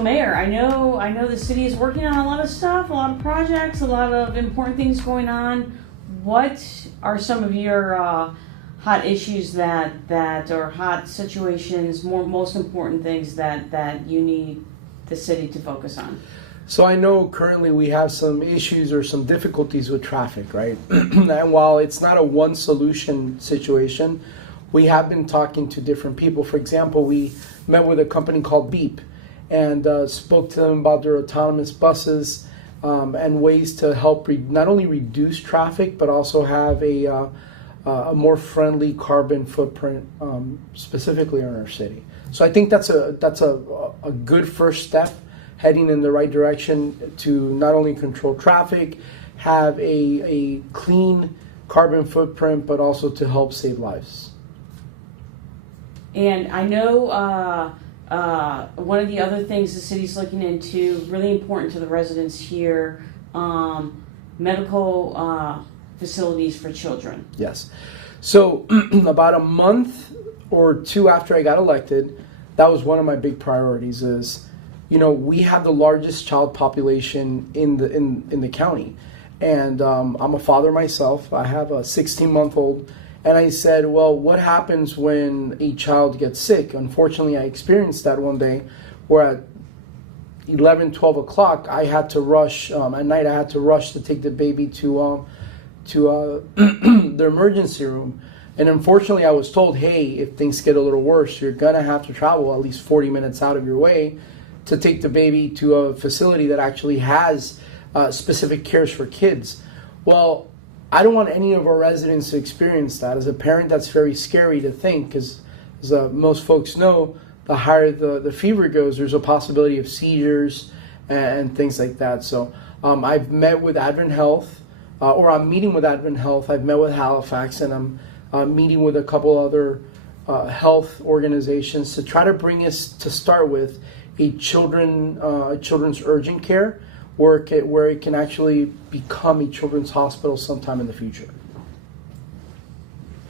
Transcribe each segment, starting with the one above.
So Mayor, I know the city is working on a lot of stuff, a lot of projects, a lot of important things going on. What are some of your hot issues that or hot situations, most important things that you need the city to focus on? So I know currently we have some issues or some difficulties with traffic, right? And while it's not a one solution situation, we have been talking to different people. For example, we met with a company called Beep and spoke to them about their autonomous buses and ways to help not only reduce traffic, but also have a more friendly carbon footprint, specifically in our city. So I think that's a good first step, heading in the right direction to not only control traffic, have a clean carbon footprint, but also to help save lives. And I know one of the other things the city's looking into, really important to the residents here, medical facilities for children. Yes. So about a month or two after I got elected, that was one of my big priorities is, we have the largest child population in the county. And I'm a father myself. I have a 16-month-old. And I said, well, what happens when a child gets sick? Unfortunately, I experienced that one day where at 11, 12 o'clock, I had to rush, at night I had to rush to take the baby to the emergency room. And unfortunately, I was told, hey, if things get a little worse, you're going to have to travel at least 40 minutes out of your way to take the baby to a facility that actually has specific cares for kids. Well, I don't want any of our residents to experience that. As a parent, that's very scary to think because, as most folks know, the higher the fever goes, there's a possibility of seizures and things like that. So I've met with Advent Health, or I'm meeting with Advent Health. I've met with Halifax, and I'm meeting with a couple other health organizations to try to bring us, to start with, a children's urgent care where it can actually become a children's hospital sometime in the future.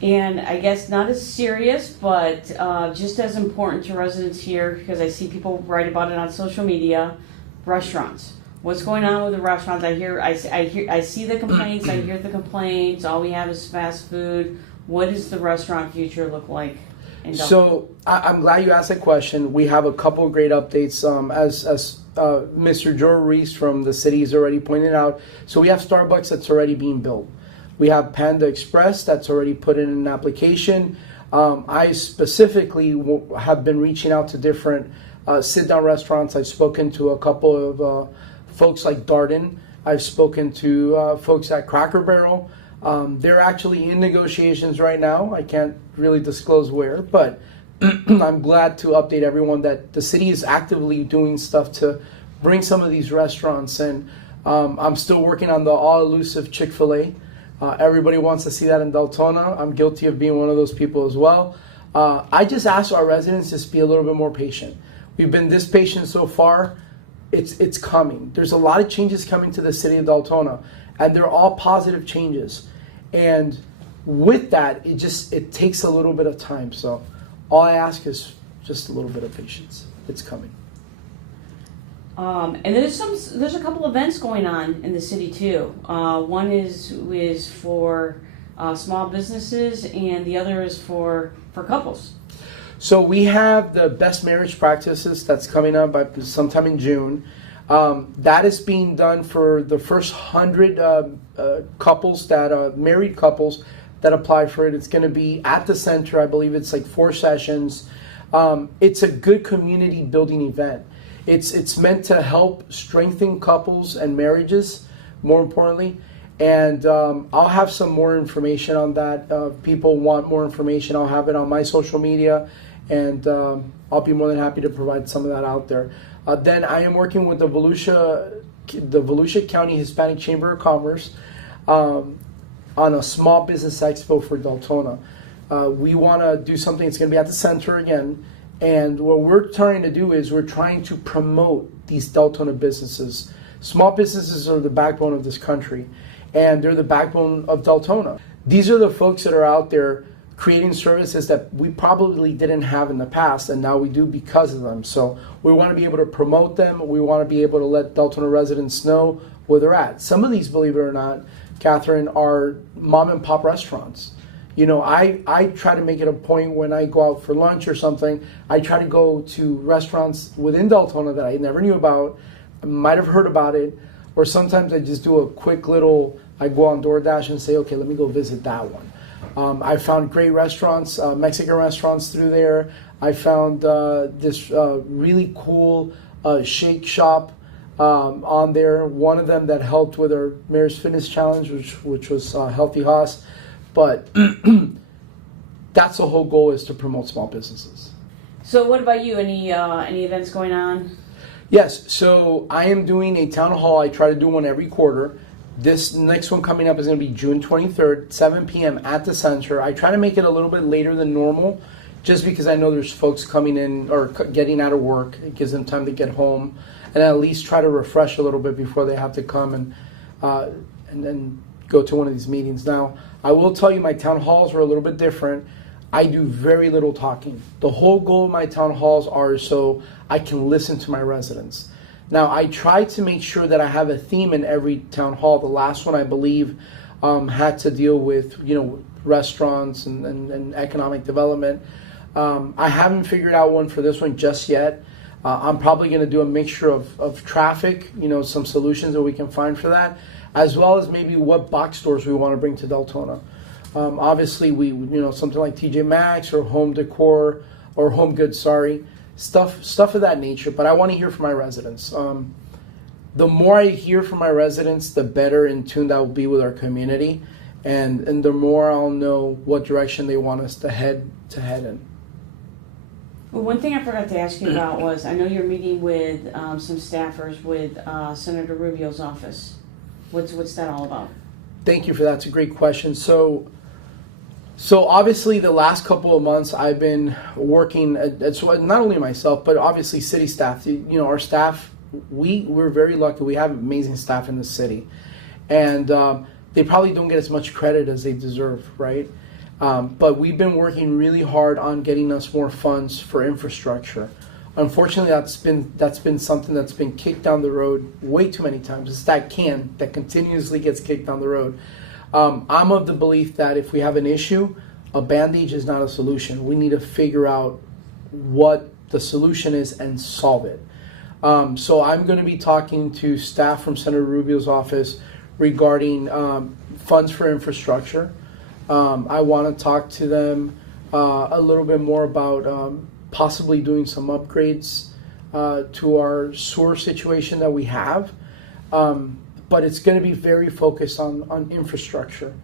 And I guess not as serious, but just as important to residents here, because I see people write about it on social media, restaurants. What's going on with the restaurants? I see the complaints, I hear the complaints, all we have is fast food. What does the restaurant future look like? So I'm glad you asked that question. We have a couple of great updates. As Mr. Joe Reese from the city has already pointed out, so we have Starbucks that's already being built. We have Panda Express that's already put in an application. I specifically have been reaching out to different sit-down restaurants. I've spoken to a couple of folks like Darden. I've spoken to folks at Cracker Barrel. They're actually in negotiations right now. I can't really disclose where, but I'm glad to update everyone that the city is actively doing stuff to bring some of these restaurants. And I'm still working on the all-elusive Chick-fil-A. Everybody wants to see that in Deltona. I'm guilty of being one of those people as well. I just ask our residents to be a little bit more patient. We've been this patient so far. It's coming. There's a lot of changes coming to the city of Deltona, and they're all positive changes. And with that, it takes a little bit of time. So all I ask is just a little bit of patience. It's coming. And there's a couple events going on in the city too. One is for small businesses, and the other is for couples. So we have the best marriage practices that's coming up by sometime in June. That is being done for the first 100 couples married couples that apply for it. It's going to be at the center. I believe it's like 4 sessions. It's a good community building event. It's meant to help strengthen couples and marriages, more importantly. And I'll have some more information on that. If people want more information, I'll have it on my social media, and I'll be more than happy to provide some of that out there. Then I am working with the Volusia County Hispanic Chamber of Commerce on a small business expo for Deltona. We want to do something that's going to be at the center again. And what we're trying to do is we're trying to promote these Deltona businesses. Small businesses are the backbone of this country, and they're the backbone of Deltona. These are the folks that are out there creating services that we probably didn't have in the past, and now we do because of them. So we want to be able to promote them. We want to be able to let Deltona residents know where they're at. Some of these, believe it or not, Catherine, are mom and pop restaurants. You know, I try to make it a point when I go out for lunch or something, I try to go to restaurants within Deltona that I never knew about, might have heard about it, or sometimes I just do a quick little, I go on DoorDash and say, okay, let me go visit that one. I found great restaurants, Mexican restaurants through there. I found this really cool shake shop on there. One of them that helped with our Mayor's Fitness Challenge, which was Healthy Hoss. But that's the whole goal, is to promote small businesses. So what about you? Any events going on? Yes, so I am doing a town hall. I try to do one every quarter. This next one coming up is going to be June 23rd, 7 p.m. at the center. I try to make it a little bit later than normal, just because I know there's folks coming in or getting out of work. It gives them time to get home, and at least try to refresh a little bit before they have to come and then go to one of these meetings. Now, I will tell you, my town halls are a little bit different. I do very little talking. The whole goal of my town halls are so I can listen to my residents. Now, I try to make sure that I have a theme in every town hall. The last one, I believe, had to deal with, restaurants and economic development. I haven't figured out one for this one just yet. I'm probably going to do a mixture of traffic, some solutions that we can find for that, as well as maybe what box stores we want to bring to Deltona. Obviously, we something like TJ Maxx or Home Decor or Home Goods, stuff of that nature. But I want to hear from my residents. The more I hear from my residents, the better in tune that will be with our community, and the more I'll know what direction they want us to head in. Well, one thing I forgot to ask you about was, I know you're meeting with some staffers with Senator Rubio's office. What's that all about? Thank you for that. It's a great question. So obviously the last couple of months I've been working, so not only myself, but obviously city staff. Our staff, we're very lucky. We have amazing staff in the city. And they probably don't get as much credit as they deserve, right? But we've been working really hard on getting us more funds for infrastructure. Unfortunately, that's been something that's been kicked down the road way too many times. It's that can that continuously gets kicked down the road. I'm of the belief that if we have an issue, a bandage is not a solution. We need to figure out what the solution is and solve it. So I'm going to be talking to staff from Senator Rubio's office regarding funds for infrastructure. I want to talk to them a little bit more about possibly doing some upgrades to our sewer situation that we have. But it's going to be very focused on infrastructure.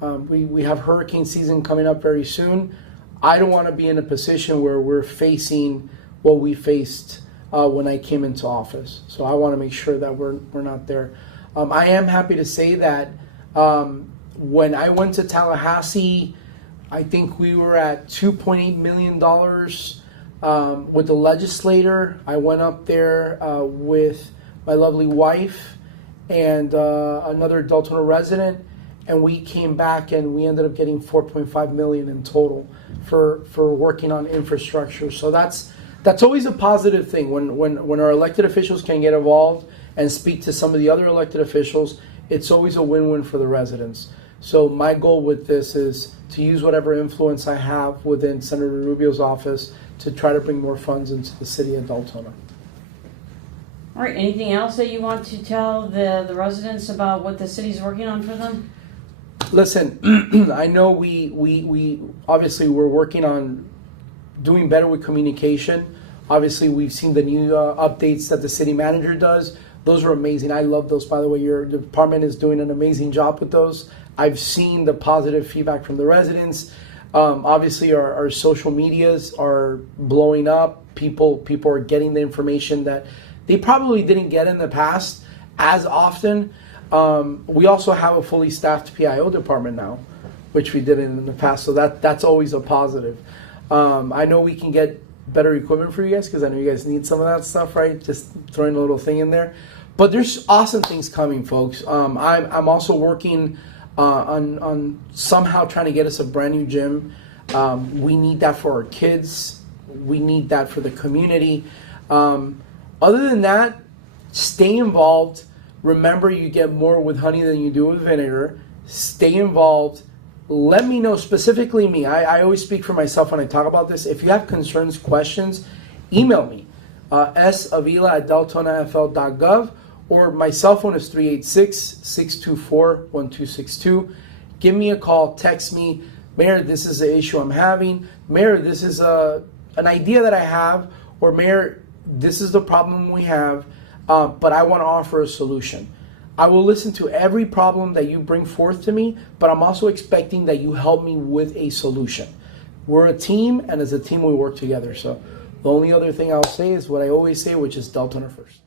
We have hurricane season coming up very soon. I don't want to be in a position where we're facing what we faced when I came into office. So I want to make sure that we're not there. I am happy to say that when I went to Tallahassee, I think we were at $2.8 million with the legislator. I went up there with my lovely wife and another Deltona resident, and we came back and we ended up getting $4.5 million in total for working on infrastructure. So that's always a positive thing when our elected officials can get involved and speak to some of the other elected officials. It's always a win-win for the residents. So my goal with this is to use whatever influence I have within Senator Rubio's office to try to bring more funds into the city of Deltona. All right, anything else that you want to tell the residents about what the city's working on for them? Listen, I know we obviously we're working on doing better with communication. Obviously, we've seen the new updates that the city manager does. Those are amazing. I love those, by the way. Your department is doing an amazing job with those. I've seen the positive feedback from the residents. Obviously, our social medias are blowing up. People are getting the information that they probably didn't get in the past as often. We also have a fully staffed PIO department now, which we didn't in the past. So that's always a positive. I know we can get better equipment for you guys because I know you guys need some of that stuff, right? Just throwing a little thing in there. But there's awesome things coming, folks. I'm also working on somehow trying to get us a brand new gym. We need that for our kids. We need that for the community. Other than that, stay involved. Remember, you get more with honey than you do with vinegar. Stay involved. Let me know, specifically me. I always speak for myself when I talk about this. If you have concerns, questions, email me. savila@deltonafl.gov, or my cell phone is 386-624-1262. Give me a call, text me. Mayor, this is the issue I'm having. Mayor, this is an idea that I have. Or Mayor, this is the problem we have, but I want to offer a solution. I will listen to every problem that you bring forth to me, but I'm also expecting that you help me with a solution. We're a team, and as a team we work together. So the only other thing I'll say is what I always say, which is Deltona first.